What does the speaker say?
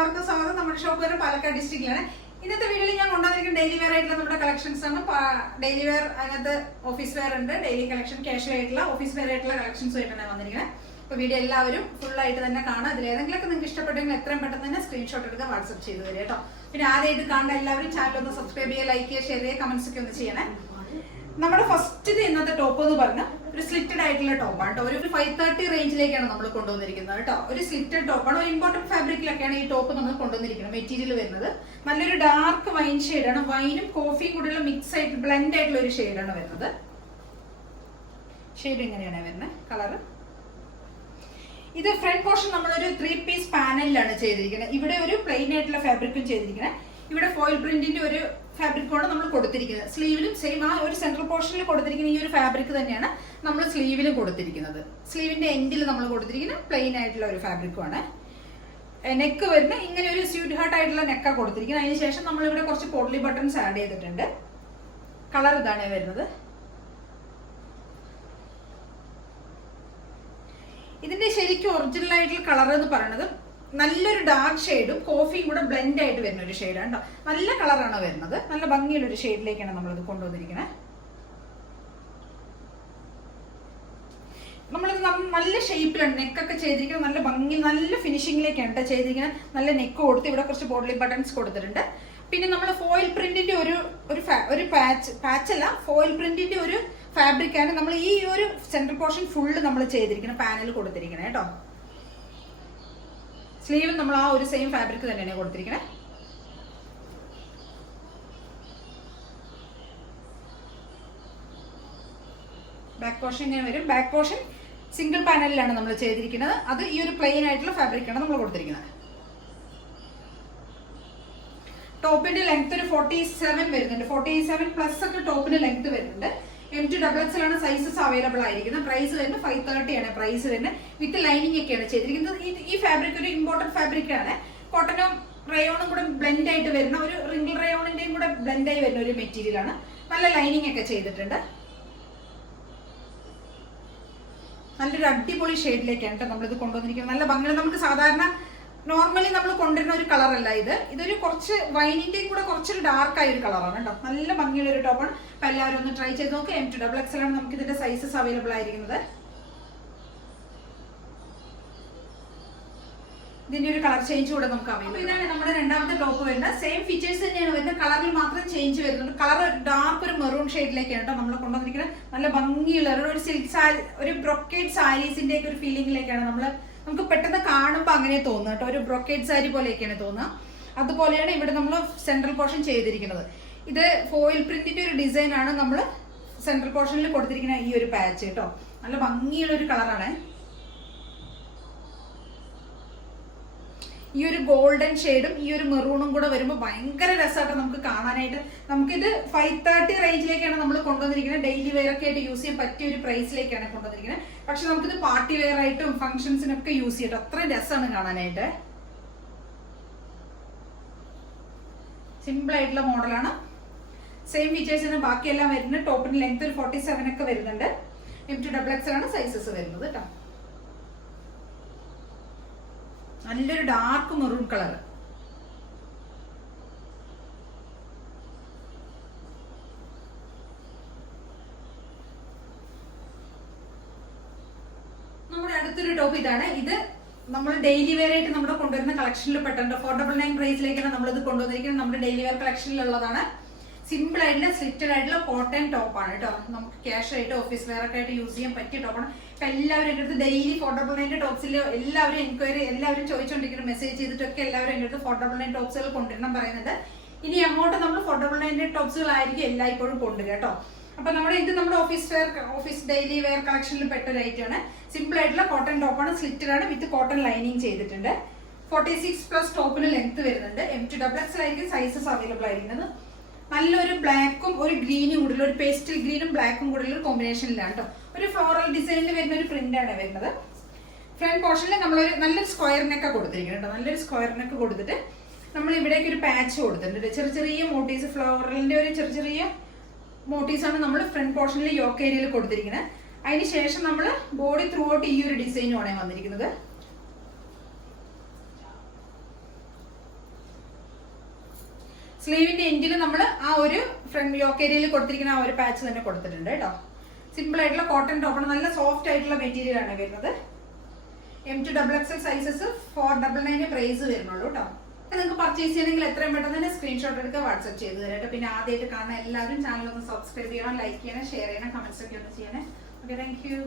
എല്ലാവർക്കും സ്വാഗതം. നമ്മുടെ ഷോപ്പ് വരെ പാലക്കാട് ഡിസ്ട്രിക്റ്റിലാണ്. ഇന്നത്തെ വീഡിയോയിൽ ഞാൻ കൊണ്ടുവന്നിരിക്കുന്ന ഡെയിലി വെയർ ആയിട്ടുള്ള നമ്മുടെ കളക്ഷൻസ് ആണ്. ഡെയിലി വെയർ അതിനകത്ത് ഓഫീസ് വെയർ ഉണ്ട്, ഡെയിലി കളക്ഷൻ, കാഷ്വൽ ആയിട്ടുള്ള ഓഫീസ് വെയർ ആയിട്ടുള്ള കളക്ഷൻസ് ആയിട്ടാണ് വന്നിരിക്കുന്നത്. അപ്പോൾ വീഡിയോ എല്ലാവരും ഫുൾ ആയിട്ട് തന്നെ കാണാം. അതിൽ ഏതെങ്കിലുമൊക്കെ നിങ്ങൾക്ക് ഇഷ്ടപ്പെട്ടെങ്കിൽ എത്രയും പെട്ടെന്ന് തന്നെ സ്ക്രീൻഷോട്ട് എടുക്കുക, വാട്സ്ആപ്പ് ചെയ്ത് തരിക കേട്ടോ. പിന്നെ ആദ്യമായിട്ട് കാണുന്ന എല്ലാവരും ചാനൽ ഒന്ന് സബ്സ്ക്രൈബ് ചെയ്യുക, ലൈക്ക് ചെയ്യുക, ഷെയർ ചെയ്യുക, കമന്റ്സ് ഒക്കെ ഒന്ന് ചെയ്യണേ. നമ്മുടെ ഫസ്റ്റ് ഇന്നത്തെ ടോപ്പ് എന്ന് പറഞ്ഞാൽ ഒരു സ്ലിറ്റഡ് ആയിട്ടുള്ള ടോപ്പാണ് കേട്ടോ. ഒരു 530 റേഞ്ചിലേക്കാണ് നമ്മൾ കൊണ്ടുവന്നിരിക്കുന്നത് കേട്ടോ. ഒരു സ്ലിറ്റഡ് ടോപ്പാണ്. ഒരു ഇമ്പോർട്ടന്റ് ഫാബ്രിക്കിലൊക്കെയാണ് ഈ ടോപ്പ് നമ്മൾ കൊണ്ടുവന്നിരിക്കുന്നത്. മെറ്റീരിയൽ വരുന്നത് നല്ലൊരു ഡാർക്ക് വൈൻ ഷെയ്ഡാണ്. വൈനും കോഫിയും കൂടെയുള്ള മിക്സ് ആയിട്ട് ബ്ലെൻഡ് ആയിട്ടുള്ള ഒരു ഷെയ്ഡാണ് വരുന്നത്. ഷെയ്ഡ് എങ്ങനെയാണ് വരുന്നത്? കളർ ഇത് ഫ്രണ്ട് പോർഷൻ നമ്മളൊരു 3 പീസ് പാനലിലാണ് ചെയ്തിരിക്കുന്നത്. ഇവിടെ ഒരു പ്ലെയിൻ ആയിട്ടുള്ള ഫാബ്രിക്കും ചെയ്തിരിക്കുന്നത്. ഇവിടെ ഫോയിൽ പ്രിന്റിന്റെ ഒരു ഫാബ്രിക്കാണ് നമ്മൾ കൊടുത്തിരിക്കുന്നത്. സ്ലീവിലും സെയിം ആ ഒരു സെൻട്രൽ പോർഷനിൽ കൊടുത്തിരിക്കുന്ന ഈ ഒരു ഫാബ്രിക് തന്നെയാണ് നമ്മൾ സ്ലീവിലും കൊടുത്തിരിക്കുന്നത്. സ്ലീവിന്റെ എൻഡിൽ നമ്മൾ കൊടുത്തിരിക്കുന്നത് പ്ലെയിൻ ആയിട്ടുള്ള ഒരു ഫാബ്രിക്കുമാണ്. നെക്ക് വരുന്ന ഇങ്ങനെ ഒരു സ്യൂട്ട് ഹാർട്ട് ആയിട്ടുള്ള നെക്കാണ് കൊടുത്തിരിക്കുന്നത്. അതിനുശേഷം നമ്മളിവിടെ കുറച്ച് പോട്ട്ലി ബട്ടൺസ് ആഡ് ചെയ്തിട്ടുണ്ട്. കളർ ഇതാണ് വരുന്നത്. ഇതിന്റെ ശരിക്കും ഒറിജിനൽ ആയിട്ടുള്ള കളർ എന്ന് പറയുന്നത് നല്ലൊരു ഡാർക്ക് ഷെയ്ഡും കോഫിയും കൂടെ ബ്ലെൻഡ് ആയിട്ട് വരുന്ന ഒരു ഷെയ്ഡാണ് കേട്ടോ. നല്ല കളറാണ് വരുന്നത്. നല്ല ഭംഗിയുള്ള ഒരു ഷെയ്ഡിലേക്കാണ് നമ്മളിത് കൊണ്ടുവന്നിരിക്കുന്നത്. നമ്മളിത് നല്ല ഷേപ്പിലാണ് നെക്കൊക്കെ ചെയ്തിരിക്കുന്നത്. നല്ല ഭംഗി, നല്ല ഫിനിഷിങ്ങിലേക്കാണ് ചെയ്തിരിക്കുന്നത്. നല്ല നെക്ക് കൊടുത്ത് ഇവിടെ കുറച്ച് ബോഡി ബട്ടൺസ് കൊടുത്തിട്ടുണ്ട്. പിന്നെ നമ്മൾ ഫോയിൽ പ്രിന്റിന്റെ ഒരു പാച്ചല്ല, ഫോയിൽ പ്രിന്റിന്റെ ഒരു ഫാബ്രിക്കാണ് നമ്മൾ ഈ ഒരു സെൻട്രൽ പോർഷൻ ഫുള്ള് നമ്മൾ ചെയ്തിരിക്കുന്നത്, പാനൽ കൊടുത്തിരിക്കുന്നത് കേട്ടോ. സ്ലീവ് നമ്മൾ ആ ഒരു സെയിം ഫാബ്രിക് തന്നെയാണ് കൊടുത്തിരിക്കുന്നത്. ബാക്ക് പോർഷൻ ഇങ്ങനെ വരും. ബാക്ക് പോർഷൻ സിംഗിൾ പാനലിലാണ് നമ്മൾ ചെയ്തിരിക്കുന്നത്. അത് ഈ ഒരു പ്ലെയിൻ ആയിട്ടുള്ള ഫാബ്രിക്കാണ് നമ്മൾ കൊടുത്തിരിക്കുന്നത്. ടോപ്പിന്റെ ലെങ്ത് ഒരു 47 വരുന്നുണ്ട്. 47 പ്ലസ് ഒക്കെ ടോപ്പിന്റെ ലെങ്ത് വരുന്നുണ്ട്. M2XXL ആണ് സൈസസ് അവൈലബിൾ ആയിരിക്കുന്നത്. പ്രൈസ് വരുന്നത് 530 ആണ് പ്രൈസ് വരുന്നത്. വിത്ത് ലൈനിങ് ഒക്കെയാണ് ചെയ്തിരിക്കുന്നത്. ഈ ഫാബ്രിക് ഒരു ഇമ്പോർട്ടന്റ് ഫാബ്രിക് ആണ്. കോട്ടനും റയോണും കൂടെ ബ്ലെൻഡ് ആയിട്ട് വരുന്ന ഒരു റിംഗിൾ റയോണിന്റെയും കൂടെ ബ്ലെൻഡ് ആയി വരുന്ന ഒരു മെറ്റീരിയൽ ആണ്. നല്ല ലൈനിങ് ഒക്കെ ചെയ്തിട്ടുണ്ട്. നല്ലൊരു അടിപൊളി ഷെയ്ഡിലേക്കാണ് നമ്മളിത് കൊണ്ടുവന്നിരിക്കുന്നത്. നല്ല ഭംഗി. നമുക്ക് സാധാരണ നോർമലി നമ്മൾ കൊണ്ടുവരുന്ന ഒരു കളറല്ല ഇത്. ഇതൊരു കുറച്ച് വൈനിന്റെയും കൂടെ കുറച്ചൊരു ഡാർക്ക് ആയ ഒരു കളറാണ് കേട്ടോ. നല്ല ഭംഗിയുള്ള ഒരു ടോപ്പാണ്. അപ്പൊ എല്ലാവരും ഒന്ന് ട്രൈ ചെയ്ത് നോക്കുക. M2XXL ആണ് നമുക്ക് ഇതിന്റെ സൈസസ് അവൈലബിൾ ആയിരിക്കുന്നത്. ഇതിന്റെ ഒരു കളർ ചേഞ്ച് കൂടെ നമുക്ക് അവൈലബിൾ. ഇതാണ് നമ്മുടെ രണ്ടാമത്തെ ടോപ്പ് വരുന്നത്. സെയിം ഫീച്ചേഴ്സ് തന്നെയാണ് വരുന്നത്. കളറിൽ മാത്രം ചേഞ്ച് വരുന്നുണ്ട്. കളർ ഡാർക്ക് ഒരു മെറൂൺ ഷെയ്ഡിലേക്കാണ് കേട്ടോ നമ്മൾ കൊണ്ടുവന്നിരിക്കുന്നത്. നല്ല ഭംഗിയുള്ള ഒരു സിൽക്ക് സാരി, ഒരു ബ്രൊക്കേഡ് സാരീസിന്റെ ഒക്കെ ഒരു ഫീലിംഗിലേക്കാണ് നമുക്ക് പെട്ടെന്ന് കാണുമ്പോൾ അങ്ങനെ തോന്നുക കേട്ടോ. ഒരു ബ്രൊക്കേഡ് സാരി പോലെയൊക്കെയാണ് തോന്നുക. അതുപോലെയാണ് ഇവിടെ നമ്മൾ സെൻട്രൽ പോർഷൻ ചെയ്തിരിക്കുന്നത്. ഇത് ഫോയിൽ പ്രിന്റിന്റെ ഒരു ഡിസൈൻ ആണ് നമ്മൾ സെൻട്രൽ പോർഷനിൽ കൊടുത്തിരിക്കുന്ന ഈ ഒരു പാച്ച് കേട്ടോ. നല്ല ഭംഗിയുള്ള ഒരു കളറാണ്. ഈ ഒരു ഗോൾഡൻ ഷെയ്ഡും ഈ ഒരു മെറൂണും കൂടെ വരുമ്പോൾ ഭയങ്കര രസമായിട്ട് നമുക്ക് കാണാനായിട്ട്. നമുക്കിത് 530 റേഞ്ചിലേക്കാണ് നമ്മൾ കൊണ്ടുവന്നിരിക്കുന്നത്. ഡെയിലി വെയർ ഒക്കെ ആയിട്ട് യൂസ് ചെയ്യാൻ പറ്റിയ ഒരു പ്രൈസിലേക്കാണ് കൊണ്ടുവന്നിരിക്കുന്നത്. പക്ഷെ നമുക്കിത് പാർട്ടി വെയർ ആയിട്ടും ഫംഗ്ഷൻസിനൊക്കെ യൂസ് ചെയ്യട്ടോ. അത്രയും രസമാണ് കാണാനായിട്ട്. സിമ്പിൾ ആയിട്ടുള്ള മോഡലാണ്. സെയിം ഫീച്ചേഴ്സിന് ബാക്കിയെല്ലാം വരുന്നത്. ടോപ്പിന് ലെങ്ത് ഒരു 47 ഒക്കെ വരുന്നുണ്ട്. M2XXL ആണ് സൈസസ് വരുന്നത് കേട്ടോ. നല്ലൊരു ഡാർക്ക് മെറൂൺ കളർ. നമ്മുടെ അടുത്തൊരു ടോപ്പ് ഇതാണ്. ഇത് നമ്മൾ ഡെയിലി വെയർ ആയിട്ട് നമ്മുടെ കൊണ്ടുവരുന്ന കളക്ഷനിൽ പെട്ടുണ്ട്. 499 പ്രൈസിലേക്കാണ് നമ്മളിത് കൊണ്ടുവന്നിരിക്കുന്നത്. നമ്മുടെ ഡെയിലി വെയർ കളക്ഷനിലുള്ളതാണ്. സിമ്പിൾ ആയിട്ടുള്ള സ്ലിറ്റഡ് ആയിട്ടുള്ള കോട്ടൺ ടോപ്പാണ് കേട്ടോ. നമുക്ക് ക്യാഷ് ആയിട്ട് ഓഫീസ് വെയർ ഒക്കെ ആയിട്ട് യൂസ് ചെയ്യാൻ പറ്റിയ ടോപ്പാണ്. ഇപ്പൊ എല്ലാവരും എൻ്റെ അടുത്ത് ഡെയിലി 499 ടോപ്സിൽ എല്ലാവരും എൻക്വയറി, എല്ലാവരും ചോദിച്ചുകൊണ്ടിരിക്കുന്നു. മെസ്സേജ് ചെയ്തിട്ടൊക്കെ എല്ലാവരും എൻ്റെ അടുത്ത് 499 ടോപ്സുകൾ കൊണ്ടുവരണം പറയുന്നുണ്ട്. ഇനി അങ്ങോട്ട് നമ്മൾ 499 ടോപ്സുകളായിരിക്കും എല്ലായ്പ്പോഴും കൊണ്ടുവരിക കേട്ടോ. അപ്പൊ നമ്മുടെ ഓഫീസ് ഡെയിലി വെയർ കളക്ഷനിൽ പെട്ട ഒരു ഐറ്റം ആണ്. സിമ്പിൾ ആയിട്ടുള്ള കോട്ടൺ ടോപ്പാണ്. സ്ലിറ്റഡ് ആണ്. വിത്ത് കോട്ടൺ ലൈനിങ് ചെയ്തിട്ടുണ്ട്. 46 പ്ലസ് ടോപ്പിന് ലെങ്ത് വരുന്നുണ്ട്. M2XXL ആയിരിക്കും സൈസസ് അവൈലബിൾ ആയിരിക്കുന്നത്. നല്ലൊരു ബ്ലാക്കും ഒരു ഗ്രീനും കൂടെ, ഒരു പേസ്റ്റൽ ഗ്രീനും ബ്ലാക്കും കൂടെ ഒരു കോമ്പിനേഷനിലാണ് കേട്ടോ. ഒരു ഫ്ലോറൽ ഡിസൈനിൽ വരുന്ന ഒരു പ്രിന്റ് ആണ് വരുന്നത്. ഫ്രണ്ട് പോർഷനിൽ നമ്മളൊരു നല്ലൊരു സ്ക്വയർ നെക്ക് കൊടുത്തിരിക്കുന്നത് കേട്ടോ. നല്ലൊരു സ്ക്വയർ നെക്ക് കൊടുത്തിട്ട് നമ്മൾ ഇവിടേക്ക് ഒരു പാച്ച് കൊടുത്തിട്ടുണ്ട്. ചെറിയ ചെറിയ മോട്ടീവ്സ്, ഫ്ലോറലിന്റെ ഒരു ചെറിയ ചെറിയ മോട്ടീവ്സ് ആണ് നമ്മൾ ഫ്രണ്ട് പോർഷനിൽ യോക്ക് ഏരിയയിൽ കൊടുത്തിരിക്കുന്നത്. അതിനുശേഷം നമ്മൾ ബോഡി ത്രൂ ഔട്ട് ഈ ഒരു ഡിസൈനുമാണ് വന്നിരിക്കുന്നത്. സ്ലീവിന്റെ എൻഡിൽ നമ്മൾ ആ ഒരു ഫ്രണ്ട് യോക്ക് ഏരിയയിൽ കൊടുത്തിരിക്കുന്ന ആ ഒരു പാച്ച് തന്നെ കൊടുത്തിട്ടുണ്ട് കേട്ടോ. സിമ്പിൾ ആയിട്ടുള്ള കോട്ടൺ ടോപ്പാണ്, നല്ല സോഫ്റ്റ് ആയിട്ടുള്ള മെറ്റീരിയൽ ആണ് വരുന്നത്. M2XXL സൈസസ് 499 പ്രൈസ് വരുന്നുള്ളൂ കേട്ടോ. നിങ്ങൾക്ക് പർച്ചേസ് ചെയ്യണമെങ്കിൽ എത്രയും പെട്ടെന്ന് തന്നെ സ്ക്രീൻഷോട്ട് എടുക്കുക, വാട്സ്ആപ്പ് ചെയ്ത് തരാം കേട്ടോ. പിന്നെ ആദ്യമായിട്ട് കാണുന്ന എല്ലാവരും ചാനൽ ഒന്ന് സബ്സ്ക്രൈബ് ചെയ്യണം, ലൈക്ക് ചെയ്യണം, ഷെയർ ചെയ്യണം, കമന്റ്സ് ഒക്കെ ഒന്ന് ചെയ്യണേ. Okay, thank you.